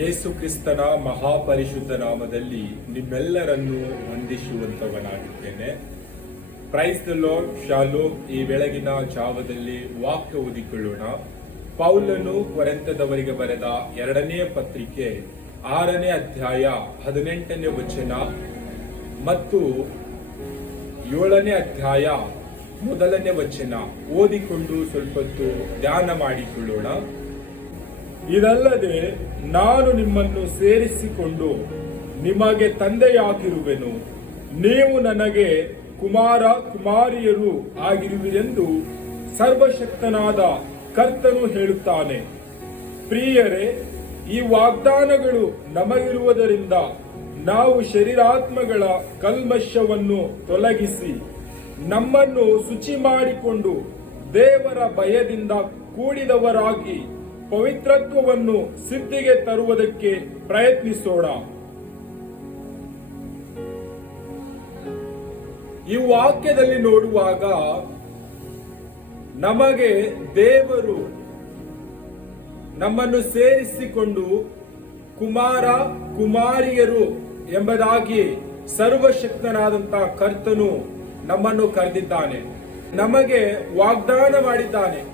ಯೇಸು ಕ್ರಿಸ್ತನ ಮಹಾಪರಿಶುದ್ಧ ನಾಮದಲ್ಲಿ ನಿಮ್ಮೆಲ್ಲರನ್ನು ವಂದಿಸುವಂತವನಾಗಿದ್ದೇನೆ. ಪ್ರೈಸ್ ದ ಲೋಕ್ ಶಾಲೋ ಈ ಬೆಳಗಿನ ಜಾವದಲ್ಲಿ ವಾಕ್ಯ ಓದಿಕೊಳ್ಳೋಣ. ಪೌಲನು ಕೊರೆಂತದವರಿಗೆ ಬರೆದ ಎರಡನೇ ಪತ್ರಿಕೆ ಆರನೇ ಅಧ್ಯಾಯ ಹದಿನೆಂಟನೇ ವಚನ ಮತ್ತು ಏಳನೇ ಅಧ್ಯಾಯ ಮೊದಲನೇ ವಚನ ಓದಿಕೊಂಡು ಸ್ವಲ್ಪ ಹೊತ್ತು ಧ್ಯಾನ ಮಾಡಿಕೊಳ್ಳೋಣ. ಇದಲ್ಲದೆ ನಾನು ನಿಮ್ಮನ್ನು ಸೇರಿಸಿಕೊಂಡು ನಿಮಗೆ ತಂದೆಯಾಗಿರುವೆನು. ನೀವು ನನಗೆ ಕುಮಾರ ಕುಮಾರಿಯರು ಆಗಿರುವಿರೆಂದು ಸರ್ವಶಕ್ತನಾದ ಕರ್ತನು ಹೇಳುತ್ತಾನೆ. ಪ್ರಿಯರೇ, ಈ ವಾಗ್ದಾನಗಳು ನಮಗಿರುವುದರಿಂದ ನಾವು ಶರೀರಾತ್ಮಗಳ ಕಲ್ಮಶವನ್ನು ತೊಲಗಿಸಿ ನಮ್ಮನ್ನು ಶುಚಿ ಮಾಡಿಕೊಂಡು ದೇವರ ಭಯದಿಂದ ಕೂಡಿದವರಾಗಿ ಪವಿತ್ರತ್ವವನ್ನು ಸಿದ್ಧಿಗೆ ತರುವುದಕ್ಕೆ ಪ್ರಯತ್ನಿಸೋಣ. ಈ ವಾಕ್ಯದಲ್ಲಿ ನೋಡುವಾಗ ನಮಗೆ ದೇವರು ನಮ್ಮನ್ನು ಸೇರಿಸಿಕೊಂಡು ಕುಮಾರ, ಕುಮಾರಿಯರು ಎಂಬುದಾಗಿ ಸರ್ವಶಕ್ತನಾದಂತಹ ಕರ್ತನು ನಮ್ಮನ್ನು ಕರೆದಿದ್ದಾನೆ. ನಮಗೆ ವಾಗ್ದಾನ ಮಾಡಿದ್ದಾನೆ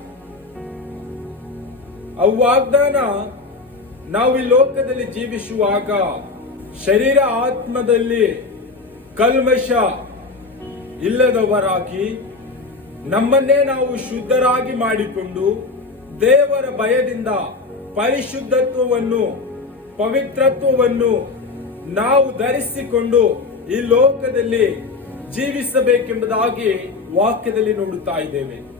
ಆ ವಾಗ್ದಾನ ನಾವು ಈ ಲೋಕದಲ್ಲಿ ಜೀವಿಸುವಾಗ ಶರೀರ ಆತ್ಮದಲ್ಲಿ ಕಲ್ಮಶ ಇಲ್ಲದವರಾಗಿ ನಮ್ಮನ್ನೇ ನಾವು ಶುದ್ಧರಾಗಿ ಮಾಡಿಕೊಂಡು ದೇವರ ಭಯದಿಂದ ಪರಿಶುದ್ಧತ್ವವನ್ನು, ಪವಿತ್ರತ್ವವನ್ನು ನಾವು ಧರಿಸಿಕೊಂಡು ಈ ಲೋಕದಲ್ಲಿ ಜೀವಿಸಬೇಕೆಂಬುದಾಗಿ ವಾಕ್ಯದಲ್ಲಿ ನೋಡುತ್ತಾ ಇದ್ದೇವೆ.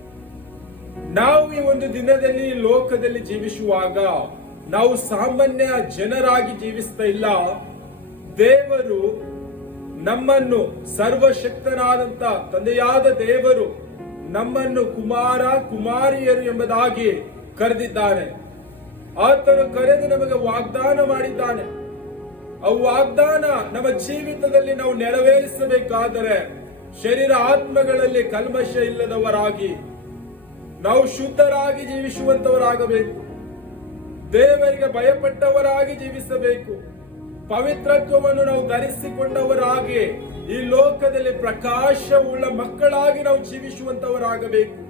ನಾವು ಈ ಒಂದು ದಿನದಲ್ಲಿ ಲೋಕದಲ್ಲಿ ಜೀವಿಸುವಾಗ ನಾವು ಸಾಮಾನ್ಯ ಜನರಾಗಿ ಜೀವಿಸ್ತಾ ಇಲ್ಲ. ದೇವರು ನಮ್ಮನ್ನು ಸರ್ವಶಕ್ತನಾದಂತ ತಂದೆಯಾದ ದೇವರು ನಮ್ಮನ್ನು ಕುಮಾರ, ಕುಮಾರಿಯರು ಎಂಬುದಾಗಿ ಕರೆದಿದ್ದಾನೆ. ಆತನು ಕರೆದು ನಮಗೆ ವಾಗ್ದಾನ ಮಾಡಿದ್ದಾನೆ. ಆ ವಾಗ್ದಾನ ನಮ್ಮ ಜೀವಿತದಲ್ಲಿ ನಾವು ನೆರವೇರಿಸಬೇಕಾದರೆ ಶರೀರ ಆತ್ಮಗಳಲ್ಲಿ ಕಲ್ಮಶ ಇಲ್ಲದವರಾಗಿ ನಾವು ಶುದ್ಧರಾಗಿ ಜೀವಿಸುವಂತವರಾಗಬೇಕು. ದೇವರಿಗೆ ಭಯಪಟ್ಟವರಾಗಿ ಜೀವಿಸಬೇಕು. ಪವಿತ್ರತ್ವವನ್ನು ನಾವು ಧರಿಸಿಕೊಂಡವರಾಗಿ ಈ ಲೋಕದಲ್ಲಿ ಪ್ರಕಾಶವುಳ್ಳ ಮಕ್ಕಳಾಗಿ ನಾವು ಜೀವಿಸುವಂತವರಾಗಬೇಕು.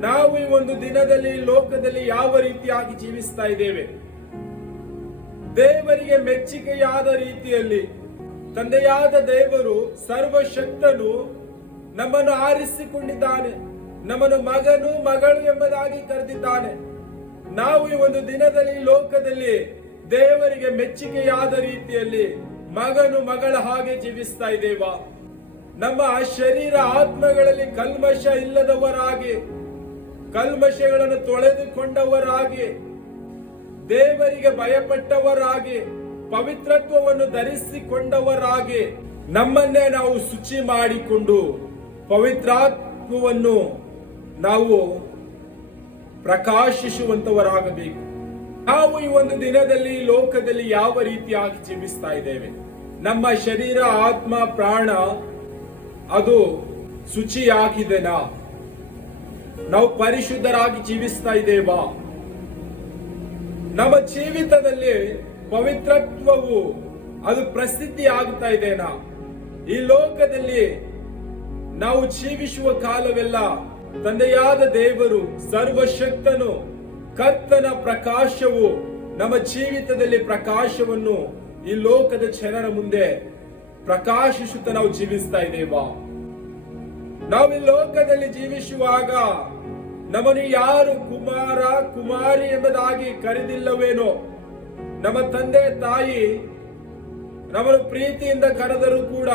ನಾವು ಈ ಒಂದು ದಿನದಲ್ಲಿ ಲೋಕದಲ್ಲಿ ಯಾವ ರೀತಿಯಾಗಿ ಜೀವಿಸ್ತಾ ಇದ್ದೇವೆ? ದೇವರಿಗೆ ಮೆಚ್ಚುಗೆಯಾದ ರೀತಿಯಲ್ಲಿ ತಂದೆಯಾದ ದೇವರು ಸರ್ವಶಕ್ತನು ನಮ್ಮನ್ನು ಆರಿಸಿಕೊಂಡಿದ್ದಾನೆ. ನಮ್ಮನ್ನು ಮಗನು ಮಗಳು ಎಂಬುದಾಗಿ ಕರೆದಿದ್ದಾನೆ. ನಾವು ಈ ಒಂದು ದಿನದಲ್ಲಿ ಲೋಕದಲ್ಲಿ ದೇವರಿಗೆ ಮೆಚ್ಚುಗೆಯಾದ ರೀತಿಯಲ್ಲಿ ಮಗನು ಮಗಳ ಹಾಗೆ ಜೀವಿಸ್ತಾ ಇದ್ದೇವಾ. ನಮ್ಮ ಶರೀರ ಆತ್ಮಗಳಲ್ಲಿ ಕಲ್ಮಶ ಇಲ್ಲದವರಾಗಿ, ಕಲ್ಮಶಗಳನ್ನು ತೊಳೆದುಕೊಂಡವರಾಗಿ, ದೇವರಿಗೆ ಭಯಪಟ್ಟವರಾಗಿ, ಪವಿತ್ರತ್ವವನ್ನು ಧರಿಸಿಕೊಂಡವರಾಗಿ ನಮ್ಮನ್ನೇ ನಾವು ಶುಚಿ ಮಾಡಿಕೊಂಡು ಪವಿತ್ರಾತ್ಮವನ್ನು ನಾವು ಪ್ರಕಾಶಿಸುವಂತವರಾಗಬೇಕು. ನಾವು ಈ ಒಂದು ದಿನದಲ್ಲಿ ಲೋಕದಲ್ಲಿ ಯಾವ ರೀತಿಯಾಗಿ ಜೀವಿಸ್ತಾ ಇದ್ದೇವೆ? ನಮ್ಮ ಶರೀರ, ಆತ್ಮ, ಪ್ರಾಣ, ಅದು ಶುಚಿಯಾಗಿದೆನಾ? ನಾವು ಪರಿಶುದ್ಧರಾಗಿ ಜೀವಿಸ್ತಾ ಇದ್ದೇವಾ? ನಮ್ಮ ಜೀವಿತದಲ್ಲಿ ಪವಿತ್ರತ್ವವು, ಅದು ಪ್ರಸಿದ್ಧಿ ಆಗ್ತಾ ಇದೆನಾ? ಈ ಲೋಕದಲ್ಲಿ ನಾವು ಜೀವಿಸುವ ಕಾಲವೆಲ್ಲ ತಂದೆಯಾದ ದೇವರು ಸರ್ವಶಕ್ತನು. ಕರ್ತನ ಪ್ರಕಾಶವು ನಮ್ಮ ಜೀವಿತದಲ್ಲಿ ಪ್ರಕಾಶವನ್ನು ಈ ಲೋಕದ ಜನರ ಮುಂದೆ ಪ್ರಕಾಶಿಸುತ್ತ ನಾವು ಜೀವಿಸ್ತಾ ಇದ್ದೇವಾ. ನಾವು ಈ ಲೋಕದಲ್ಲಿ ಜೀವಿಸುವಾಗ ನಮ್ಮನ್ನು ಯಾರು ಕುಮಾರ, ಕುಮಾರಿ ಎಂಬುದಾಗಿ ಕರೆದಿಲ್ಲವೇನೋ. ನಮ್ಮ ತಂದೆ, ತಾಯಿ, ನಮ್ಮನ್ನು ಪ್ರೀತಿಯಿಂದ ಕರೆದರೂ ಕೂಡ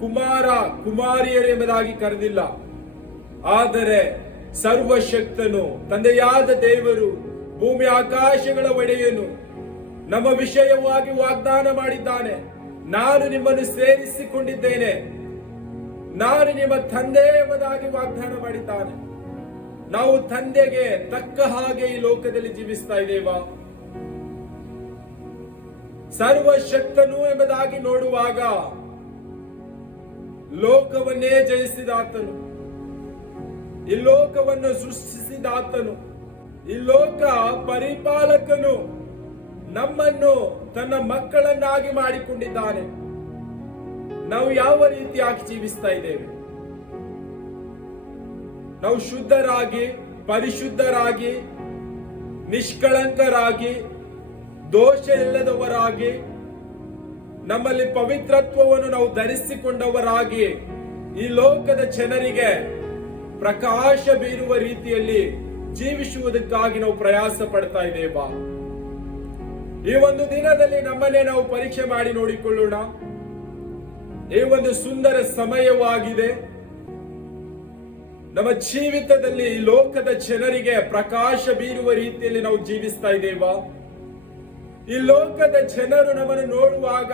ಕುಮಾರ, ಕುಮಾರಿಯರು ಎಂಬುದಾಗಿ ಕರೆದಿಲ್ಲ. ಆದರೆ ಸರ್ವಶಕ್ತನು, ತಂದೆಯಾದ ದೇವರು, ಭೂಮಿ ಆಕಾಶಗಳ ಒಡೆಯನು, ನಮ್ಮ ವಿಷಯವಾಗಿ ವಾಗ್ದಾನ ಮಾಡಿದ್ದಾನೆ. ನಾನು ನಿಮ್ಮನ್ನು ಸೇರಿಸಿಕೊಂಡಿದ್ದೇನೆ. ನಾನು ನಿಮ್ಮ ತಂದೆ ಎಂಬುದಾಗಿ ವಾಗ್ದಾನ ಮಾಡಿದ್ದಾನೆ. ನಾವು ತಂದೆಗೆ ತಕ್ಕ ಹಾಗೆ ಈ ಲೋಕದಲ್ಲಿ ಜೀವಿಸ್ತಾ ಇದ್ದೇವಾ? ಸರ್ವಶಕ್ತನು ಎಂಬುದಾಗಿ ನೋಡುವಾಗ ಲೋಕವನ್ನೇ ಜಯಿಸಿದಾತನು ಈ ಲೋಕವನ್ನು ಸೃಷ್ಟಿಸಿದಾತನು ಈ ಲೋಕ ಪರಿಪಾಲಕನು ನಮ್ಮನ್ನು ತನ್ನ ಮಕ್ಕಳನ್ನಾಗಿ ಮಾಡಿಕೊಂಡಿದ್ದಾನೆ. ನಾವು ಯಾವ ರೀತಿಯಾಗಿ ಜೀವಿಸ್ತಾ ಇದ್ದೇವೆ? ನಾವು ಶುದ್ಧರಾಗಿ, ಪರಿಶುದ್ಧರಾಗಿ, ನಿಷ್ಕಳಂಕರಾಗಿ, ದೋಷ ಇಲ್ಲದವರಾಗಿ, ನಮ್ಮಲ್ಲಿ ಪವಿತ್ರತ್ವವನ್ನು ನಾವು ಧರಿಸಿಕೊಂಡವರಾಗಿ ಈ ಲೋಕದ ಜನರಿಗೆ ಪ್ರಕಾಶ ಬೀರುವ ರೀತಿಯಲ್ಲಿ ಜೀವಿಸುವುದಕ್ಕಾಗಿ ನಾವು ಪ್ರಯಾಸ ಪಡ್ತಾ ಇದ್ದೇವಾ? ಈ ಒಂದು ದಿನದಲ್ಲಿ ನಮ್ಮನ್ನೇ ನಾವು ಪರೀಕ್ಷೆ ಮಾಡಿ ನೋಡಿಕೊಳ್ಳೋಣ. ಈ ಒಂದು ಸುಂದರ ಸಮಯವಾಗಿದೆ. ನಮ್ಮ ಜೀವಿತದಲ್ಲಿ ಈ ಲೋಕದ ಜನರಿಗೆ ಪ್ರಕಾಶ ಬೀರುವ ರೀತಿಯಲ್ಲಿ ನಾವು ಜೀವಿಸ್ತಾ ಇದ್ದೇವಾ? ಈ ಲೋಕದ ಜನರು ನಮ್ಮನ್ನು ನೋಡುವಾಗ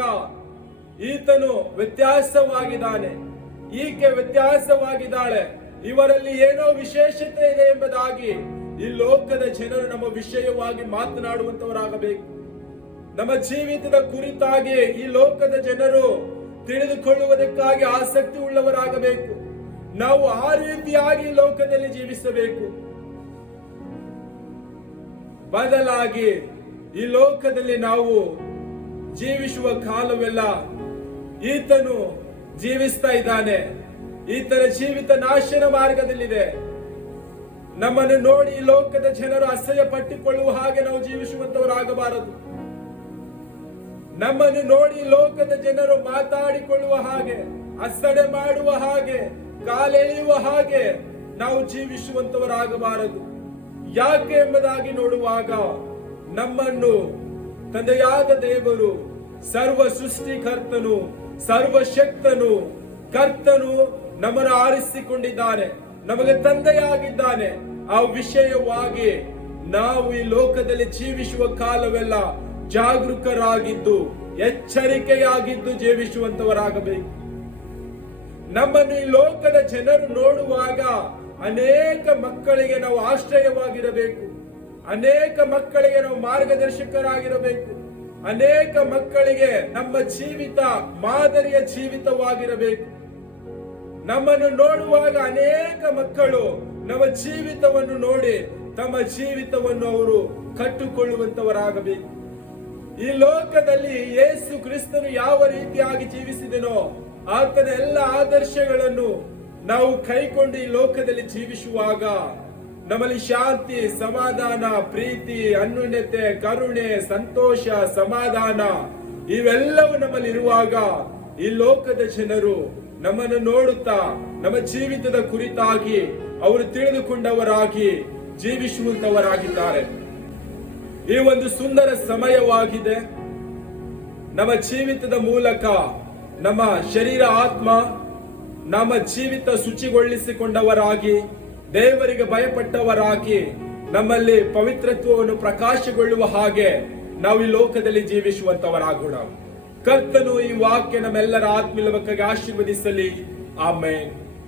ಈತನು ವ್ಯತ್ಯಾಸವಾಗಿದ್ದಾನೆ. ಈಕೆ ವ್ಯತ್ಯಾಸವಾಗಿದ್ದಾಳೆ. ಇವರಲ್ಲಿ ಏನೋ ವಿಶೇಷತೆ ಇದೆ ಎಂಬುದಾಗಿ ಈ ಲೋಕದ ಜನರು ನಮ್ಮ ವಿಷಯವಾಗಿ ಮಾತನಾಡುವಂತವರಾಗಬೇಕು ನಮ್ಮ ಜೀವಿತದ ಕುರಿತಾಗಿ ಈ ಲೋಕದ ಜನರು ತಿಳಿದುಕೊಳ್ಳುವುದಕ್ಕಾಗಿ ಆಸಕ್ತಿ ಉಳ್ಳವರಾಗಬೇಕು. ನಾವು ಆ ರೀತಿಯಾಗಿ ಲೋಕದಲ್ಲಿ ಜೀವಿಸಬೇಕು. ಬದಲಾಗಿ ಈ ಲೋಕದಲ್ಲಿ ನಾವು ಜೀವಿಸುವ ಕಾಲವೆಲ್ಲ ಈತನು ಜೀವಿಸ್ತಾ ಇದ್ದಾನೆ. ಈತನ ಜೀವಿತ ನಾಶನ ಮಾರ್ಗದಲ್ಲಿದೆ. ನಮ್ಮನ್ನು ನೋಡಿ ಲೋಕದ ಜನರು ಅಸಹ್ಯ ಪಟ್ಟಿಕೊಳ್ಳುವ ಹಾಗೆ ನಾವು ಜೀವಿಸುವಂತವರಾಗಬಾರದು. ನಮ್ಮನ್ನು ನೋಡಿ ಲೋಕದ ಜನರು ಮಾತಾಡಿಕೊಳ್ಳುವ ಹಾಗೆ ಅಸಡೆ ಮಾಡುವ ಹಾಗೆ ಕಾಲೆಳೆಯುವ ಹಾಗೆ ನಾವು ಜೀವಿಸುವಂತವರಾಗಬಾರದು. ಯಾಕೆ ಎಂಬುದಾಗಿ ನೋಡುವಾಗ ನಮ್ಮನ್ನು ತಂದೆಯಾದ ದೇವರು, ಸರ್ವ ಸೃಷ್ಟಿಕರ್ತನು, ಸರ್ವಶಕ್ತನು, ಕರ್ತನು ನಮ್ಮನ್ನು ಆರಿಸಿಕೊಂಡಿದ್ದಾನೆ, ನಮಗೆ ತಂದೆಯಾಗಿದ್ದಾನೆ. ಆ ವಿಷಯವಾಗಿ ನಾವು ಈ ಲೋಕದಲ್ಲಿ ಜೀವಿಸುವ ಕಾಲವೆಲ್ಲ ಜಾಗರೂಕರಾಗಿದ್ದು, ಎಚ್ಚರಿಕೆಯಾಗಿದ್ದು ಜೀವಿಸುವಂತವರಾಗಬೇಕು. ನಮ್ಮನ್ನು ಈ ಲೋಕದ ಜನರು ನೋಡುವಾಗ ಅನೇಕ ಮಕ್ಕಳಿಗೆ ನಾವು ಆಶ್ರಯವಾಗಿರಬೇಕು. ಅನೇಕ ಮಕ್ಕಳಿಗೆ ನಾವು ಮಾರ್ಗದರ್ಶಕರಾಗಿರಬೇಕು. ಅನೇಕ ಮಕ್ಕಳಿಗೆ ನಮ್ಮ ಜೀವಿತ ಮಾದರಿಯ ಜೀವಿತವಾಗಿರಬೇಕು. ನಮ್ಮನ್ನು ನೋಡುವಾಗ ಅನೇಕ ಮಕ್ಕಳು ನಮ್ಮ ಜೀವಿತವನ್ನು ನೋಡಿ ತಮ್ಮ ಜೀವಿತವನ್ನು ಅವರು ಕಟ್ಟುಕೊಳ್ಳುವಂತವರಾಗಬೇಕು. ಈ ಲೋಕದಲ್ಲಿ ಯೇಸು ಕ್ರಿಸ್ತನು ಯಾವ ರೀತಿಯಾಗಿ ಜೀವಿಸಿದನೋ ಆತನ ಎಲ್ಲ ಆದರ್ಶಗಳನ್ನು ನಾವು ಕೈಕೊಂಡು ಈ ಲೋಕದಲ್ಲಿ ಜೀವಿಸುವಾಗ ನಮ್ಮಲ್ಲಿ ಶಾಂತಿ, ಸಮಾಧಾನ, ಪ್ರೀತಿ, ಅನ್ಯೂನ್ಯತೆ, ಕರುಣೆ, ಸಂತೋಷ, ಸಮಾಧಾನ ಇವೆಲ್ಲವೂ ನಮ್ಮಲ್ಲಿ ಇರುವಾಗ ಈ ಲೋಕದ ಜನರು ನಮ್ಮನ್ನು ನೋಡುತ್ತಾ, ನಮ್ಮ ಜೀವಿತದ ಕುರಿತಾಗಿ ಅವರು ತಿಳಿದುಕೊಂಡವರಾಗಿ, ಜೀವಿಸುವಂತವರಾಗಿದ್ದಾರೆ. ಈ ಒಂದು ಸುಂದರ ಸಮಯವಾಗಿದೆ. ನಮ್ಮ ಜೀವಿತದ ಮೂಲಕ ನಮ್ಮ ಶರೀರ ಆತ್ಮ, ನಮ್ಮ ಜೀವಿತ ಶುಚಿಗೊಳಿಸಿಕೊಂಡವರಾಗಿ, ದೇವರಿಗೆ ಭಯಪಟ್ಟವರಾಗಿ, ನಮ್ಮಲ್ಲಿ ಪವಿತ್ರತ್ವವನ್ನು ಪ್ರಕಾಶಗೊಳ್ಳುವ ಹಾಗೆ ನಾವು ಈ ಲೋಕದಲ್ಲಿ ಜೀವಿಸುವಂತವರಾಗೋಣ. ಕರ್ತನು ಈ ವಾಕ್ಯ ನಮ್ಮೆಲ್ಲರ ಆತ್ಮೀಲವಕ್ಕಾಗಿ ಆಶೀರ್ವದಿಸಲಿ. ಆಮೇನ್.